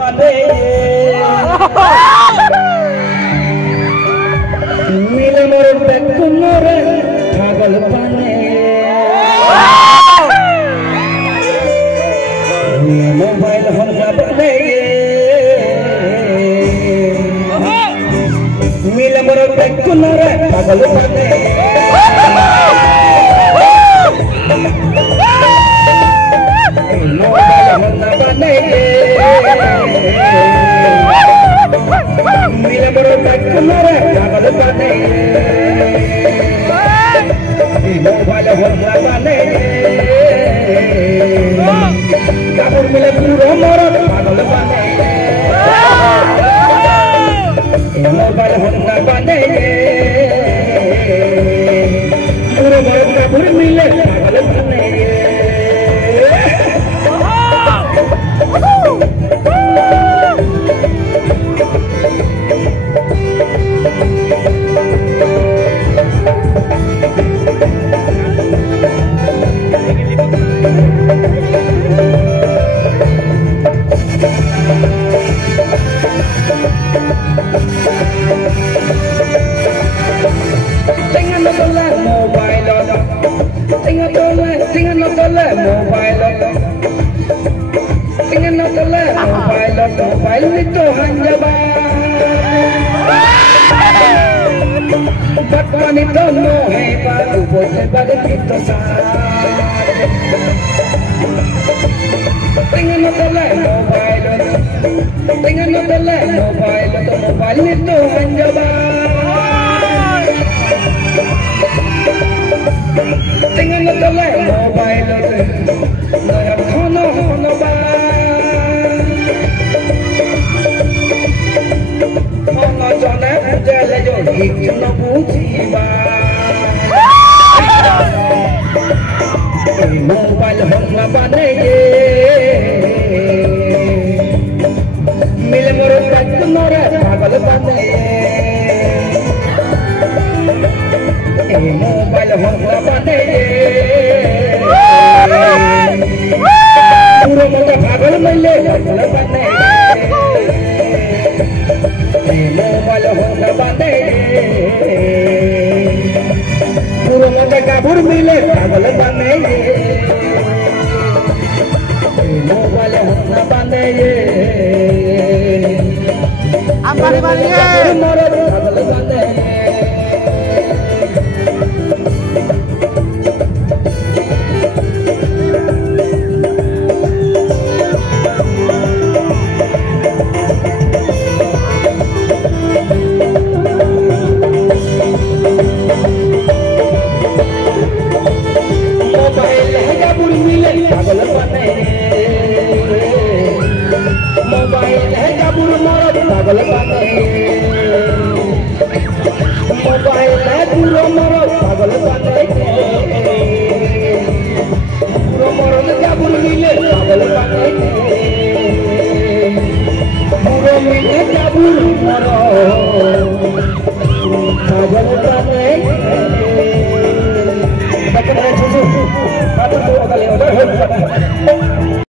bane mile mor bekunore pagal bane mobile honna bane mile mor bekunore pagal bane mile moro bekunore pagal bane mobile honna bane kabur mile puro moro pagal bane mobile honna bane puro moro kabur mile pagal bane mobile nito hanjaba bakwan nito no hai bagu bote bagat nito sa tingnan mo tala mobile to mobile nito hanjaba tingnan mo tala mobile no hono ba no bujiba mobile honna bane mile moro bekunore pagal bane mobile honna bane puro mota pagal mile pagal bane mobile honna bane puro mota kabur mile pagal bane mobile honna bane amari bane moro pagal bane mobile hai kabur moro pagal bane mobile hai puro moro pagal bane puro moro kabur mile pagal bane puro mile kabur moro pagal bane bakal susu patut agak lewat